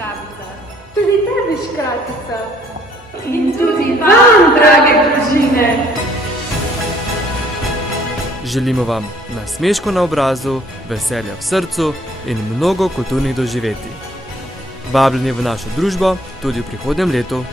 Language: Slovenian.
Žabica. Tudi tebi, škratica. In tudi vam, drage družine. Želimo vam nasmeško na obrazu, veselja v srcu in mnogo kulturnih doživetij. Vabljeni v našo družbo tudi v prihodnjem letu.